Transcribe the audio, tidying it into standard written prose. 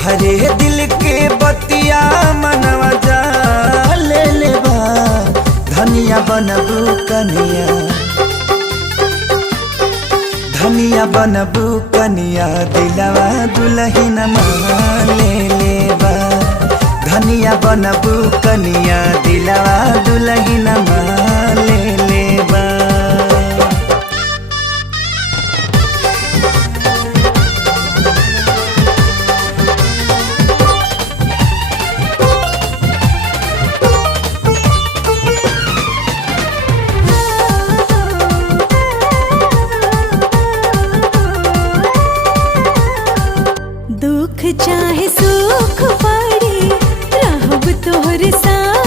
तोहरे दिल के बतिया मनवा जा ले बा। धनिया बनबू कनिया, धनिया बनबू कनिया, दिलवा दुल्हन ले बा। धनिया बनबू कनिया, दिलवा दुल्हन ले बा। दुख चाहे सुख पड़ी रहब तोहर साथ।